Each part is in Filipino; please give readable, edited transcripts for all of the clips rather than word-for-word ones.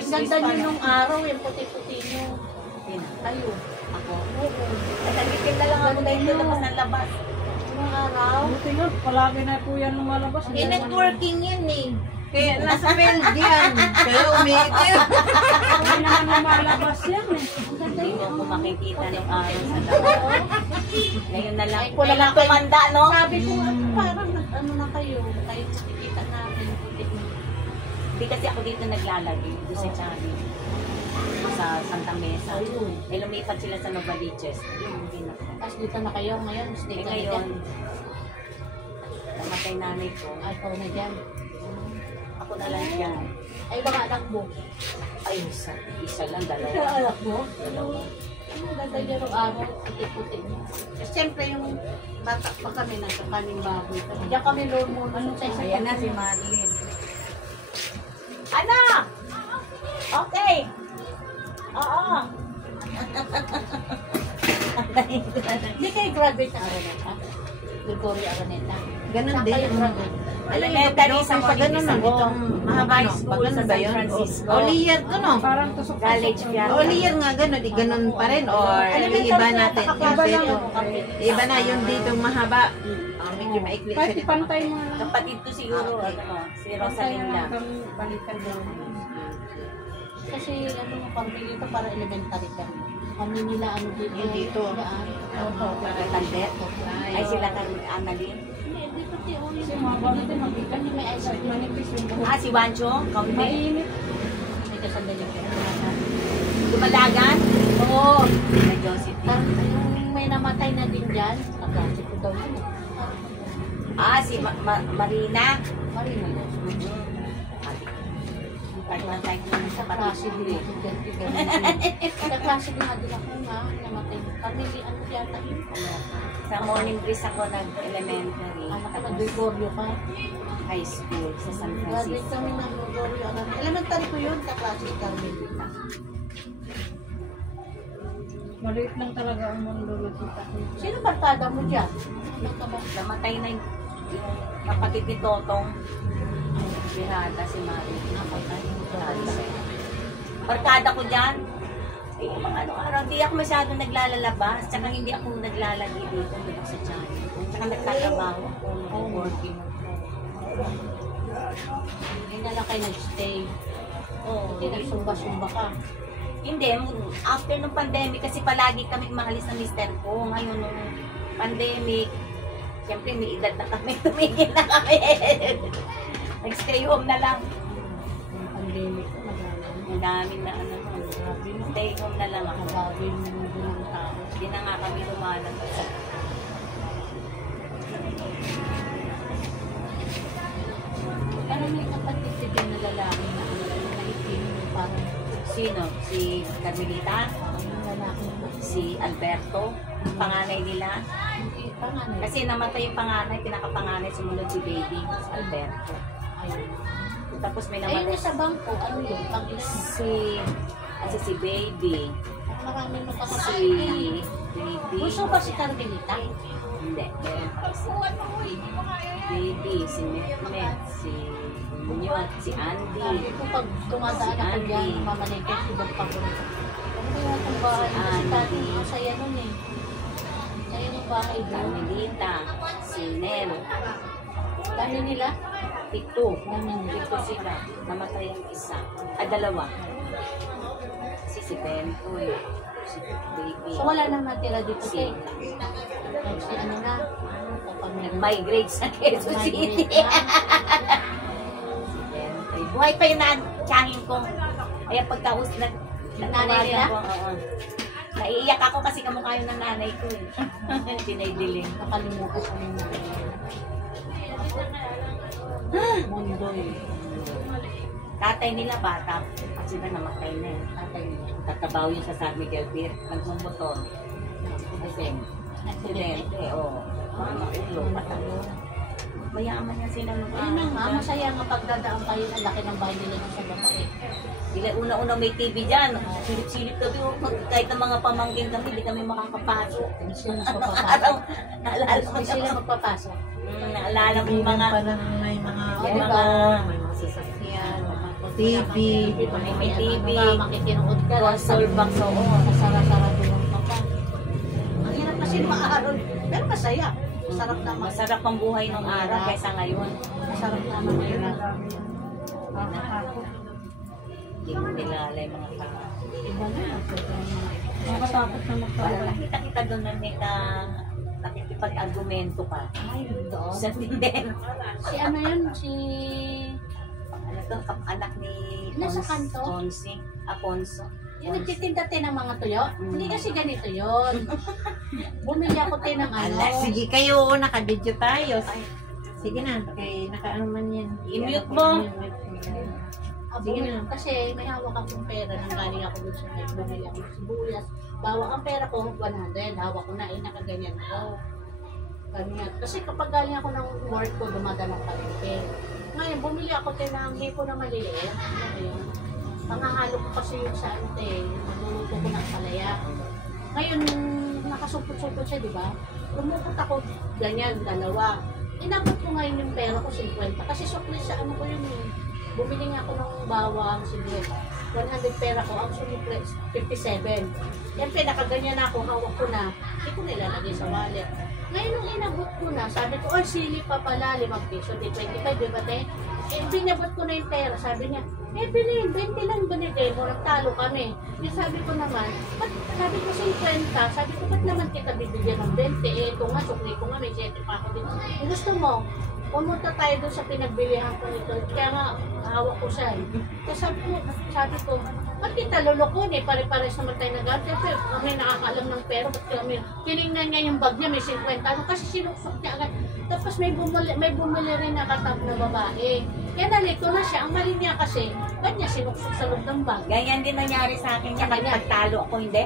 ganda nyo nung araw, yung puti-puti nyo. Ayun. Ako? Oo. Nagkitin na lang ako dahil labas ng labas. Nung araw? Buti nga, palagi na po yan lumalabas. Networking yan eh. Kaya nasa Belgium. Kaya umiikil. Hindi naman lumalabas yan eh. Hindi mo ako makikita nung araw sa labas. Ngayon na lang. Ay, wala Kailan tumanda, no? Sabi ko, parang ano na kayo, kayo nakikita namin. Hindi kasi ako dito naglalagay. Doon sa Chari. Sa Santa Mesa. Eh, lumipat sila sa Novaliches. Yung hindi na. Tapos dito na kayo ngayon, stay ka na Ngayon, dyan. namatay nanay ko. Ay, ikaw na dyan. Ako na lang dyan. Ay, baka anak mo. Ay, isa lang, dalawa. Kaya anak mo? Dalawa. Ano ganda dyan ang araw, puti-puti mo. Siyempre yung bata pa kami, nasa kaming baboy. Diyan kami lord mo. Ano sa isa? Ayan na si Madeline. Ano? Okay. Oo. Hindi kayo graduate sa Araneta? Gregorio Araneta? Ganun Saan din. kayo graduate? Elementary sa Pag ganun Morning na, itong mahaba high no. school Pag sa ganun ba San yun? Francisco. O liyan to no? Parang tusok. College Piano. O liyan nga ganun, di ganun pa rin. Or yung iba natin. Yung dito. Iba na yung dito mahaba. Medyo maikli siya Kahit dito. ipantay mo lang. Kapatid ko siguro, ano, si Rosalinda. Balikan doon. Kasi ano mo kami dito para elementary kami. Kami nila ano dito. Yung dito. Tandet. Ay sila kay Annalyn. Hindi, dito si Oli. Kasi mga balikan, magbigan. Kasi may ice cream. Manipis yung buhok. Ah, si Wancho, kaunti. Mainit. May kasandali ko. Dumalagan. Oo. Kay Josephine. Yung may namatay na din dyan. Kaklase ko daw yun. Ah, si Marina. Marina yun. Pagmantay ko naman sa Kaklase din kapatid. ako. Kaklase din nga din ako nga. Namatay. Kami, ano yata yun? Sa morning breeze ako nag-elementary. Anak ko, Tapos Gregorio ka. high school sa San Graduate Francisco. kami ng Gregorio. Elementary ko yun. Kaklase Carmelita. Maliit lang talaga ang mundo nakita ko. Sino barkada mo dyan? Namatay na yung kapatid ni Totong. Birada si Mari. Napatay. Barkada ko dyan. Eh, mga ano-araw, hindi ako masyado naglalalabas. Tsaka hindi ako naglalagi dito dito sa channel. Tsaka nagtatrabaho ako. Working ako. Hindi na lang kayo nag-stay. Oo. Hindi nagsumba-sumba ka. Hindi, after nung pandemic, kasi palagi kami umalis ng mister ko. Ngayon, nung pandemic, siyempre may edad na kami, tumigil na kami. Nag-stay home na lang. Yung pandemic ko, Ang dami na ano, stay home na lang ako. nagbago yung mundo ng tao. Hindi na nga kami lumalabas. Ano may kapatid si Jen na lalaki na naitim yung parang Sino? Si Carmelita? yung lalaki na Si Alberto? Ang panganay nila? hindi panganay. Kasi namatay yung panganay, pinakapanganay, sumunod si baby, si Alberto. Ayun. Tapos may Ayun namatay yung sa bangko, ano yun? Pang-ilan. si baby, Marami mo si kakapatid. baby. Gusto ba si Carmelita? Hindi. Baby, si Mehmet, si Munyot, si Andy. Sabi ko pag tumadaan Si ako Andy. dyan, mamalengke si Bob Paborito. Ano kaya itong bahay? Si Si Andy. Tati, masaya nun eh. Masaya yung bahay doon. Carmelita, si Nel, Dami nila? Pito. Dami nila. Pito sila. Namatay ang isa. Dalawa. Si Bentoy. Si baby. So wala nang natira dito Si kay. Si ano na? Kapag nag-migrate sa Quezon City. nag-migrate na. Si Bentoy. Buhay pa yung tiyangin ko. Kaya pagkaus na Nanay nila? ko, oo. Naiiyak ako kasi kamukha yun ng nanay ko eh. Pinaydiling. Nakalimutan ko yung mundo eh. Tatay nila bata. Kasi na namatay na eh. Tatay nila. Tatabaw yun sa San Miguel Pier. Nagmumotor. Kasi, aksidente, oo. Ulo, patalo. Mayaman yan sila nung Ayun na nga, masaya nga pagdadaan kayo. Ang laki ng bahay nila sa babae. Sila una-una may TV dyan. Silip-silip kami. Kahit ang mga pamangkin kami, hindi kami makakapasok. Hindi sila magpapasok. Naalala ko Hindi sila magpapasok. Naalala mo yung Mga mga... pa lang may mga Yung mga mga... may mga sasakyan. TV. May TV. Makikinood ka. Console box, oo. Masara-sara doon ka pa. Ang hirap kasi maaral. Pero masaya. Masarap naman. Masarap ang buhay ng araw kaysa ngayon. Masarap naman ngayon. Hindi ko nilala yung mga tao. Iba na. Nakatapos na Para magkawal. nakita-kita doon na nakikipag-argumento ka. Ay, doon. Sa tindero. Si ano yun? Si... Ano to? Anak ni Nasa kanto? Afonso. Yung nagtitinda tayo ng mga tuyo. Hindi kasi ganito yun. Bumili ako tayo ng ano. Ala, sige kayo, naka-video tayo. Sige na, kay naka-ano man yan. I-mute mo. Sige na. Kasi may hawak akong pera nang galing ako dun sa may bumili ako ng sibuyas. Bawak ang pera ko, 100. Hawak ko na, nakaganyan ko. Ganyan. Kasi kapag galing ako ng work ko, dumadaan ang palengke. Ngayon, bumili ako tayo ng hipo na maliliit. Ano yun? Pangahalo ko kasi yung sa ante, magluluto ko ng palaya. Ngayon, nakasupot-supot siya, di ba? Lumukot ako, ganyan, dalawa. Inabot ko ngayon yung pera ko, 50. Kasi sukli sa ano ko yun eh. Bumili nga ako ng bawang, sige, 100 pera ko, ang sumukli, 57. Yan, pinakaganyan ako, hawak ko na, hindi ko nilalagay sa wallet. Ngayon, nung inabot ko na, sabi ko, sili pa pala, 5 piso, di 25, di ba te? Binabot ko na yung pera, sabi niya, bilhin, 20 lang binigay mo, nagtalo kami. Yung sabi ko naman, sabi ko 50, sabi ko, ba't naman kita bibigyan ng 20? Ito nga, sukli ko nga, may 7 pa ako dito. Kung gusto mo, pumunta tayo doon sa pinagbilihan ko nito. Kaya nga, hawak ko siya eh. Kasi sabi ko, ba't kita lulukon eh? Pare-pares naman tayo nag-art. Kasi kami nakakaalam ng pera. Ba't kami, tinignan niya yung bag niya, may 50. Ano kasi sinuksok niya agad. Tapos may bumili rin na katap na babae. Kaya nalito na siya. Ang mali niya kasi, ba't niya sinuksok sa loob ng bag? Ganyan din nangyari sa akin yan. Nagtalo ako, hindi.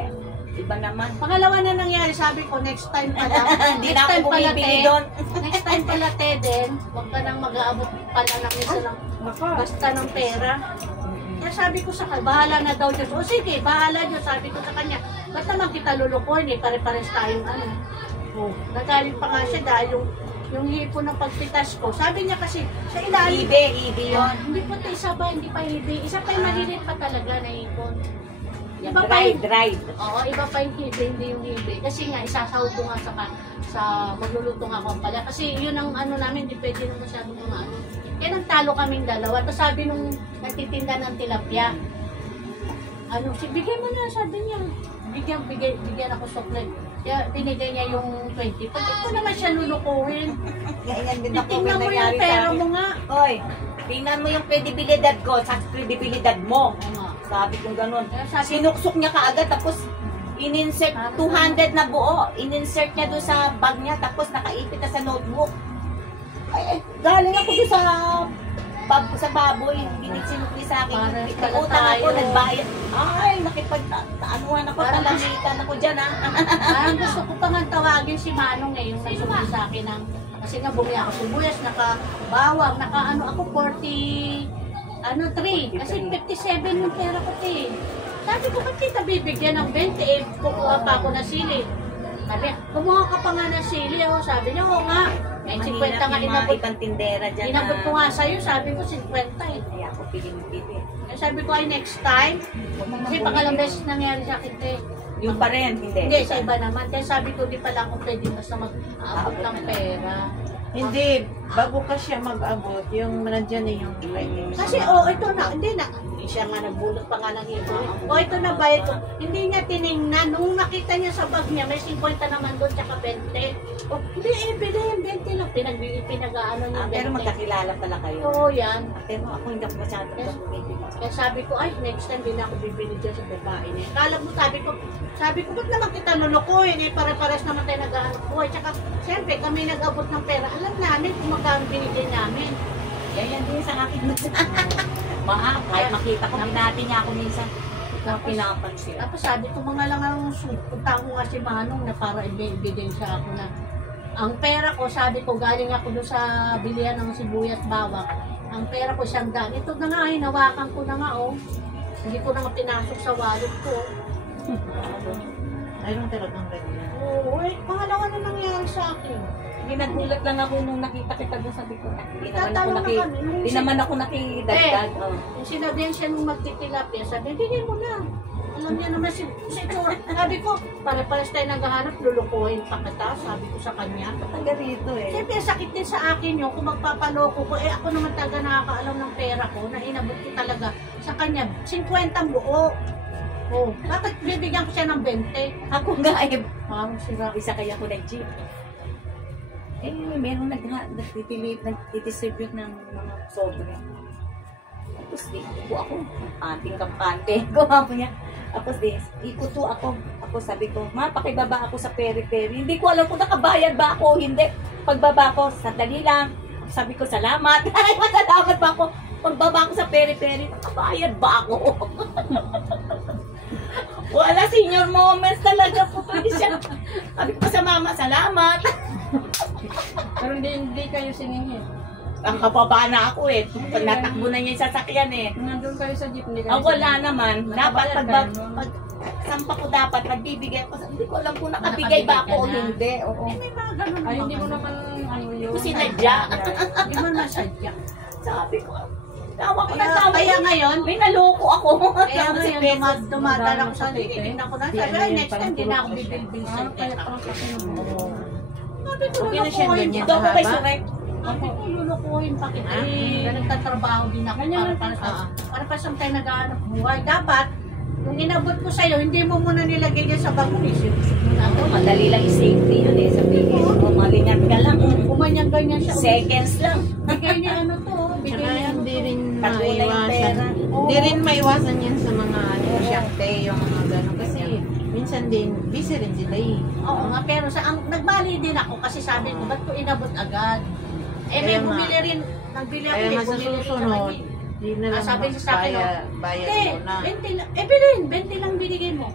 Iba naman. Pangalawa na nangyari, sabi ko, next time pala. Hindi na ako bumibili doon. Next time pala, Teden, huwag ka nang mag-aabot pala ng isa lang. Basta ng pera. Kaya sabi ko sa kanya, bahala na daw Diyos. O sige, bahala Diyos. Sabi ko sa kanya, ba't naman kita lulukoy eh, pare-pares tayong ano. Nagaling pa nga siya dahil yung hipo ng pagpitas ko. Sabi niya kasi, sa ilalim. Ibe yun. Hindi po ito isa ba, hindi pa hibi. Isa pa yung maliliit pa talaga na hipon. Iba pa yung, Dried. oo, iba pa yung hibi, hindi yung hibi. Kasi nga, isasahod ko nga sa magluluto nga ako pala. Kasi yun ang ano namin, hindi pwede nung masyadong mga ano. Kaya nagtalo kaming dalawa. Tapos sabi nung nagtitinda ng tilapia, ano, bigyan mo na, sabi niya. Bigyan ako suklet. Kaya binigay niya yung 20. Pag ko naman siya lulukuhin. Ganyan din ako. Tingnan mo yung pera mo nga. Hoy, tingnan mo yung kredibilidad ko sa kredibilidad mo. Oo nga. Sabi kong ganun. Kaya sabi- Sinuksok niya kaagad tapos in-insert 200 na buo. In-insert niya doon sa bag niya tapos nakaipit na sa notebook. Ay, galing ako doon sa baboy. Sinukli sa akin. Para Utang ako, tayo. nagbayad. Ay, nakipag-anuhan ako, Para talamitan ako dyan ha. Parang gusto ko pa nga tawagin si Manong yung nagsukli sa akin ng, kasi nga bumili ako sibuyas, naka-bawang, naka-ano ako, 3. Kasi 57 yung pera ko, te. Sabi ko, ba't kita bibigyan ng 20? Kukuha pa ako na sili. Sabi, kumuha ka pa nga ng sili. Sabi niya, oo nga. Eh, 50 nga Mahirap yung mga inabot. ibang tindera dyan Inabot ko nga sa'yo, sabi ko 50 eh. Kaya ako piling-pili. Sabi ko ay next time. Kasi pangalang beses nangyari sa akin, te. Yung pa rin, hindi. Hindi, sa iba naman. Kaya sabi ko, di pala ako pwede basta mag-aabot ng pera. Hindi, bago ka siya mag-abot, yung nandiyan na yung writing. Kasi, ito na, hindi siya nga nagbulot pa nga ng hipo. Ito na bayad ko. Hindi niya tiningnan. Nung nakita niya sa bag niya, may 50 naman doon, tsaka 20. Hindi, bilhin, 20 lang. Pinag-ano niya, 20. Pero magkakilala pala kayo. Oo, yan. Pero ako hindi ako masyadong bumibili. Kaya sabi ko, ay, next time din ako bibili dyan sa babae niya. Kala mo, sabi ko, ba't naman kita lulukoy? Pare-pares naman tayo nag-ahanap buhay. Tsaka, siyempre, kami nag-abot ng pera. Alam namin kung magkano binigay namin. Yan din sa akin. Kahit makita ko, binati niya ako minsan. Pinapansin. Tapos sabi ko, mga lang ang punta ko nga si Manong na para ibigay siya ako na. Ang pera ko, sabi ko, galing ako doon sa bilihan ng sibuyas bawang. Ang pera ko siyang daan. Ito na nga, hinawakan ko na nga, oh. Hindi ko na nga pinasok sa wallet ko. Ayun talagang ganyan. Oo, pangalawa na nangyari sa akin. nagulat lang ako nung nakita kita doon, sabi ko, Tatawa na kami. di naman ako nakidagdag. Oh. Yung sinabihan siya nung magtitilapia, sabi, bigyan mo na. Alam niya naman si Chore. Sabi ko, pare-pares tayo naghahanap, lulukuhin pa kita, sabi ko sa kanya. Taga rito eh. Siyempre, sakit din sa akin yun kung magpapaloko ko. Eh, ako naman talaga nakakaalam ng pera ko na inabot ko talaga sa kanya. 50 ang buo. Oh, bakit bibigyan ko siya ng 20? Ako nga eh, Parang sira. isa kaya ko nag-jeep. Eh, meron nagtitistribute ng mga sobre. Tapos di ko ako, anting kampante. Gumapo niya. Tapos di, ikuto ako. Ako sabi ko, ma, pakibaba ako sa peri-peri. Hindi ko alam kung nakabayad ba ako o hindi. Pagbaba ko, sandali lang. Sabi ko, salamat. Ay, masalamat ba ako? Pagbaba ko sa peri-peri, nakabayad ba ako? Wala, senior moments talaga po. Pwede siya. Sabi ko sa mama, salamat. Pero hindi kayo siningit. Ang kababa na ako eh. Pag natakbo na niya yung sasakyan eh. Kung nandun kayo sa jeep, hindi kayo Wala naman. Dapat Nakabayad pag kayo, sampa ko dapat, nagbibigay ako. Hindi ko alam kung nakabigay ba ako o hindi. Oo. Eh, may mga ganun Ay, naman. hindi mo naman ano yun. Hindi ko sinadya. Hindi mo nasadya. Sabi ko, tawa ko na tawa. Kaya ngayon, May naloko ako. kaya Tapos si ngayon, Pesos. dumadala ko sa Madami litin. Hindi ako na. Di, Sabi, ano ay, yun, next time, parang hindi na ako tulog siya. bibilbil sa Kaya parang kasi Sabi ko, Okay na siya lulukuhin ganyan Ito ako kay kahaba? Surek. Sabi ko, lulukuhin pa kita. Eh, nagtatrabaho din ako. Para pa sa tayo nag-aanap buhay. Dapat, kung inabot ko sa'yo, hindi mo muna nilagay dyan sa bagong isip. Ako, madali lang i-safety yun eh. Sabihin mo, malingat ka lang. Kumanyang ganyan siya. Seconds lang. Bigay niya ano to. Bigay Tsaka niya ano hindi to. rin Tago na yung maiwasan. pera. Hindi rin maiwasan yan sa mga negosyante, yung mga gano'n. Kasi minsan din, busy rin sila eh. Oo nga, pero nagbali din ako kasi sabi ko, ba't ko inabot agad? Eh, may Kaya nga. bumili rin. Nagbili ako, Kaya may nga sa bumili rin sa susunod, kanya. di na lang Sabi niya sa akin, bayad Hindi, muna. 20 lang. Eh, bilhin, 20 lang binigay mo.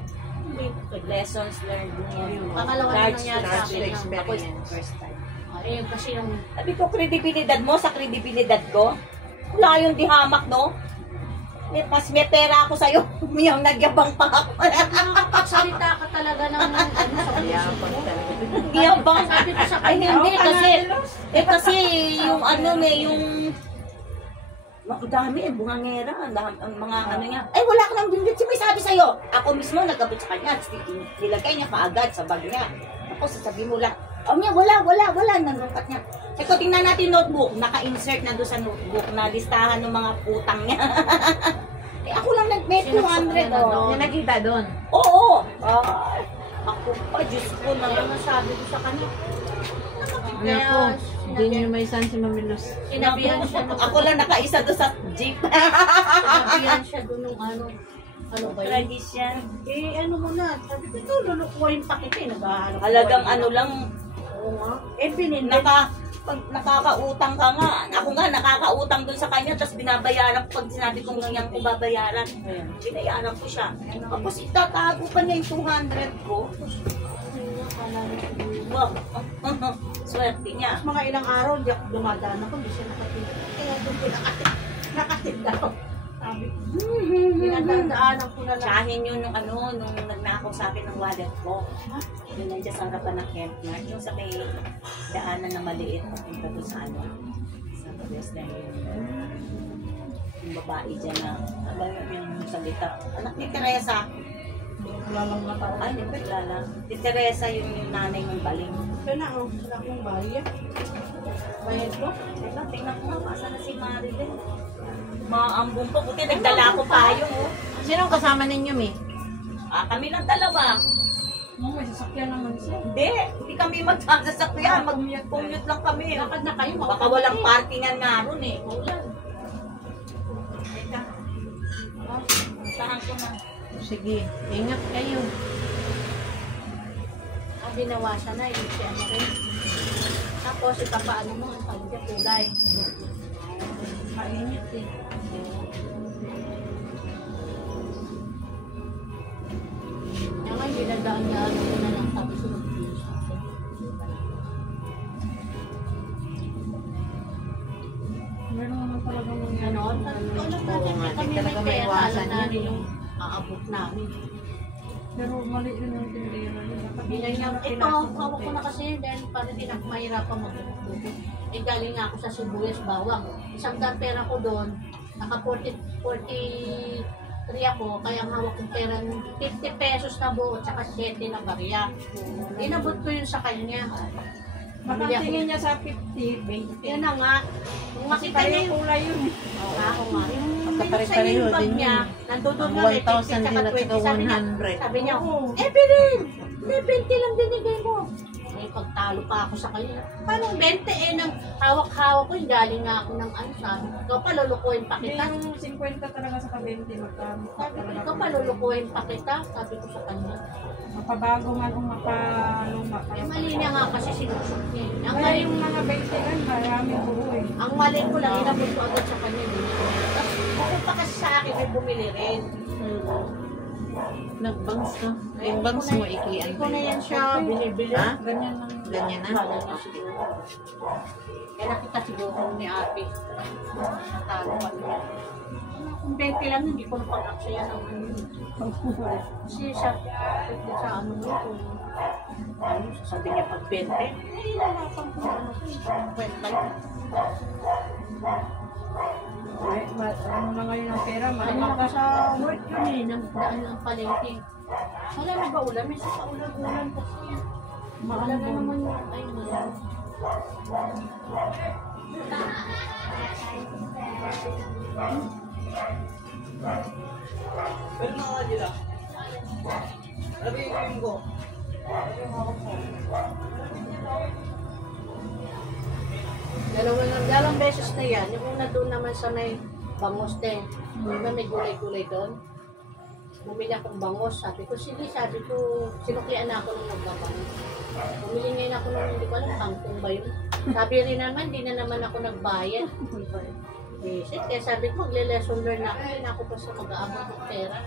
Hindi. Lessons learned niya. Pangalawa na nangyari sa large akin. Ako experience. first time. Eh, kasi yung Sabi ko, kredibilidad mo sa kredibilidad ko. Wala yung dihamak, no? Mas may pera ako sa'yo. Yung nagyabang pa ako. nakakapagsalita ka talaga ng ano sa puso Yapang mo. talaga. Nagyabang. Sabi ko sa Ay, kanya, hindi kasi yung ano yung ang dami eh, bungangera, ang mga ano niya. Ay, wala ka nang binigay. May sabi sa'yo. Ako mismo nagabot sa kanya. Nilagay niya kaagad sa bag niya. Ako, sasabihin mo lang, oh niya, wala. Nanungkat niya. Eko, tingnan natin notebook. Naka-insert na doon sa notebook na listahan ng mga utang niya. Eh, ako lang nag-met 200. Oh. Yung nakita doon. Oo. Ako pa, Diyos ko na. kaya nga sabi ko sa kanya, Naku, hindi nyo may san si Mamilos. sinabihan siya nung Ako lang nakaisa doon sa jeep. sinabihan siya doon nung ano ba yun? Tragis yan. Eh, ano mo na, sabi ko, ito, lulukuhin pa kita eh, nag-aaral. Halagang ano lang, Oo nga. Eh, pinindot. pag nakakautang ka nga. Ako nga, nakakautang doon sa kanya, tapos binabayaran ko pag sinabi kong ganyan ko babayaran. Binayaran ko siya. Tapos itatago pa niya yung 200 ko. Wow. Swerte niya. Mga ilang araw, di ako dumadaan ako, hindi siya nakatinda. Kaya doon ko nakatinda ako. Sabi ko, pinagdadaanan ko na lang. Tsahin yun nung nagnakaw sa akin ng wallet ko. Yun nandiyan sa harapan ng Kempner. Yung sa may daanan na maliit. Papunta doon sa sa West na yun. Yung babae dyan na, yung salita. Anak ni Teresa. Wala lang mataon. Ay, hindi ko kilala. Si Teresa yung nanay ng baling. Kaya na, sarap ng bayan. Bayad ko? Teka, tingnan ko nga, masa na si Marilyn. Mga ambong pa, buti nagdala ko payong. Oh. Sinong kasama ninyo, Mi? Kami lang dalawa. May sasakyan naman siya. Hindi kami magsasakyan. Mag-commute lang kami. Lakad na kayo. Baka walang parkingan nga ron eh. Wala. Teka. Tahan ko na. Sige, ingat kayo. Binawasan na, yung siya na rin. Tapos, ipapaano mo, ang pagka kulay. Mainit eh. Kaya nga, dinadaan niya, ano ko na lang sabi sa mag-bilis. Meron naman talaga mga Ganon. Alam natin, Oo nga, kami di talaga may pera, maiwasan alam natin yun. yung aabot namin. Pero mali rin yung tindera nila. Bilay lang. Ito, hawak ko na kasi dahil para din ako mahirapan mag-tubo. Eh, galing nga ako sa sibuyas bawang. Isang dang pera ko doon, naka 43 ako, kaya ang hawak kong pera 50 pesos na buo, tsaka 7 na barya. Inabot ko yun sa kanya. Baka tingin niya sa 50, 20. Yan na nga. Kung makita niya yung kulay yun. ako nga. Yung Magkapare-pareho yung bag din niya, yun. nandudun nga, Ang may 1,000 50 tsaka din at 20. saka Sabi niya, 100. Evelyn, may 20 lang binigay mo. May pagtalo pa ako sa kanya. Paano 20 eh, nang hawak-hawak ko, galing nga ako ng ano, sabi ko, ikaw pa lulukuhin pa Hindi kita. yung 50 talaga sa 20 magkano. Sabi ko, ikaw pa lulukuhin pa kita, sabi ko sa kanya. Mapabago man o mapaluma. Eh, mali niya nga kasi sinusok niya. Ang Kaya mali, yung mga 20 kan, marami buo eh. ang mali ko lang, inabot ko agad sa kanya. Tapos, bukod pa kasi sa akin, may bumili rin. Nagbangs ka. Yung bangs mo, iklian Hindi ko na yan siya binibili. Ha? Ganyan lang. Ganyan na? Wala na siguro. Kaya nakita siguro ni ate. Natalo pa niya. Kung 20 lang, hindi ko na pag-aksaya ng ano. Kasi sa ano mo, kung ano, sasabi niya pag 20, eh, nalapan ko ano, kwenta lang. Ano na ngayon ang pera, Ano malaki ka sa work yun eh, nagdaan ng palengke. Wala na ba ulam? May sa ulam-ulam kasi. Wala na naman yung ay wala. Dalawang beses na yan. Yung una doon naman sa may bangos din. Diba may gulay-gulay doon? Bumili akong bangos. Sabi ko, sige, sabi ko, sinuklian na ako nung nagbabangos. Bumili ngayon ako nung hindi ko alam, kangkong ba yun? Sabi rin naman, di na naman ako nagbayad. Visit. Kaya sabi ko, magle-lesson learn na ako. Hindi na ako basta mag-aabot ng pera.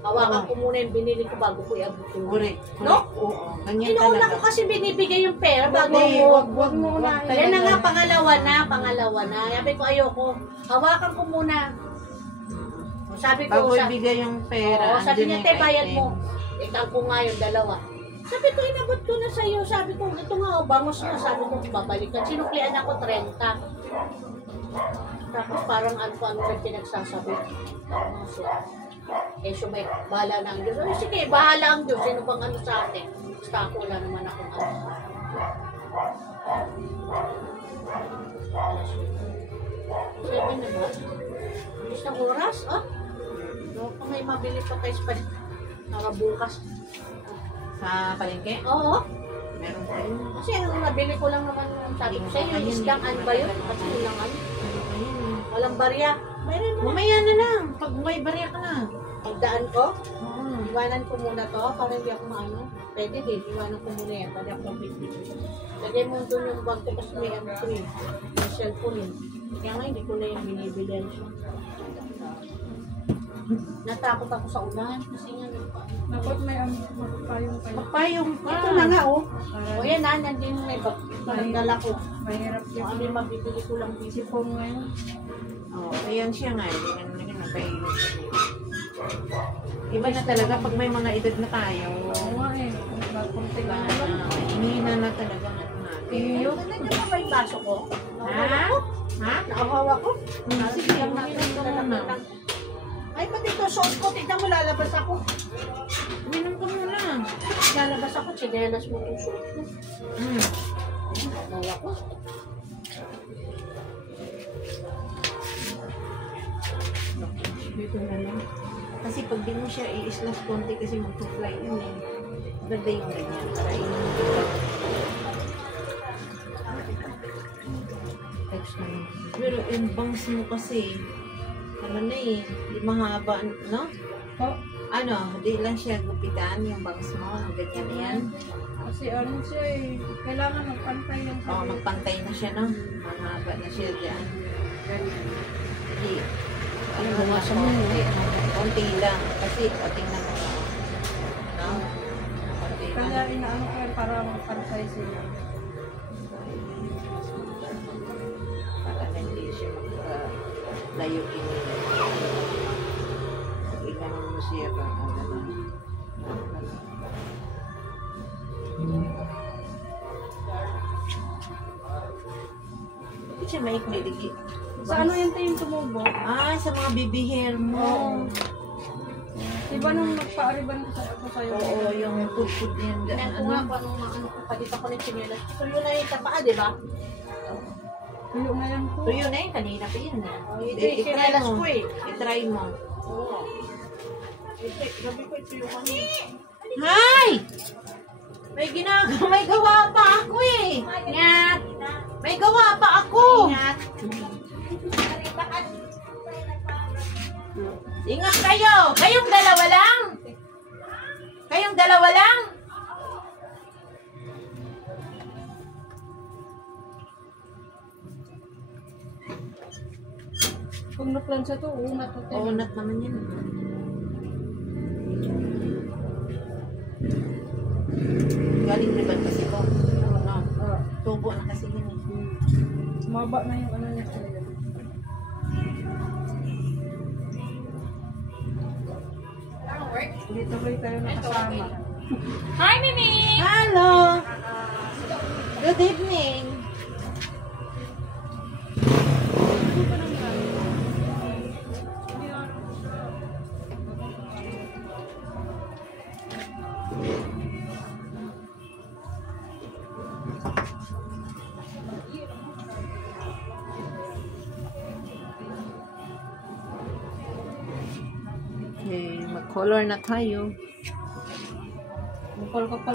Hawakan ko muna yung binili ko bago ko i-abot yung Correct. No? Oo. Ganyan Inuuna ko talaga. kasi binibigay yung pera bago Hindi, mo. Huwag mo na. Yan na nga, pangalawa na. Sabi ko, ayoko. Hawakan ko muna. Sabi ko, Bago ibigay yung pera. oo, sabi niya, andyan te, yung bayad item. mo. Ikaw ko nga yung dalawa. Sabi ko, inabot ko na sa'yo. Sabi ko, ito nga, oh, bangos na. Sabi ko, babalikan. Sinuklian ako 30. Tapos parang ano lang pinagsasabi. Eh, so may bahala na ang Diyos. Oh, sige, bahala ang Diyos. Sino bang ano sa atin? Basta ako wala naman akong ano. Sabi na ba? Bilis ng oras, ah? No, kung may mabili pa tayo sa para bukas. Sa palengke? Oo. Meron pa yun. Kasi ang nabili ko lang naman, sabi ko sa'yo, yung isdang ano ba yun? Kasi yun lang ano. Walang barya. Mayroon mo. Mamaya na lang. Pag may barya ka na. Pagdaan ko, Oo. iwanan ko muna to para hindi ako maano. Pwede din, iwanan ko muna yan para ako magbibigay. Lagay mo doon yung bag ko kasi may ano ko eh. May cellphone eh. Kaya nga hindi ko na yung binibilihan siya. Natakot ako sa ulan kasi nga Dapat may payong kayo. Magpayong ka. ito na nga oh. Para O yan na, nandiyan yung may bag. Nagdala ko. mahirap Kung yung ano yung mabibili ko lang dito. sipong ngayon. Oo. Ayan siya nga. Hindi na naman magpayong. Iba na talaga pag may mga edad na tayo. Oo nga eh. Kunti Wala lang. na. Hinihina na talaga ang ano natin. Iyo. Nandiyan pa ba yung baso ko? Ha? Ha? Nakahawa ko? Sige, uminom ka muna. Ay, pati ito, suot ko. Tignan mo, lalabas ako. Uminom ka muna. Lalabas ako, tsinelas mo itong suot ko. Nawa ko. Dito na lang. Kasi pag di mo siya i-slash konti kasi mag-fly yun eh. Ganda yung ganyan. Para text na lang. Pero yung bangs mo kasi, ano na eh, di mahaba, no? Oh, Ano, di lang siya gupitan yung bangs mo, ganyan na yan. kasi ano siya eh. Kailangan magpantay yung Oo, magpantay na siya, no? Mahaba na siya dyan. Hindi. Ano mo sa konti? Konti lang. Kasi, o, tingnan mo. No? Konti lang. Kaya inaano ko yan para magpantay sila. Para na hindi siya magka-layo kinila. Ikaw mo siya pa. Hindi siya maikli-ligi. Sa ano yun tayo yung tumubo? Ah, sa mga baby hair mo. Diba nung nagpa-ariban ko sa'yo? Oo, yung pud-pud yan. Tingnan ko nga kung anong ano ko, palit ako ng chinelas. So yun na yung tapaa, di ba? Tuyo na yan po. Tuyo na yun, kanina pa yun. Oh, ito yung chinelas ko eh. I-try mo. Oo. Ito, gabi ko ito yung ano. Hay! May gawa pa ako eh. Ingat! May gawa pa ako. Ingat! Ingat kayo. Kayong dalawa lang. Kayong dalawa lang. Pag na-plansa to, unat to. Oo, nat naman yan. Galing riban kasi ko. Ano, tubo na kasi yun eh. Maba na yung ano niya. Hindi tuloy tayo nakasama. Hi, Mimi! Hello! Good evening. Okay, mag-color na tayo. Bukol ka pa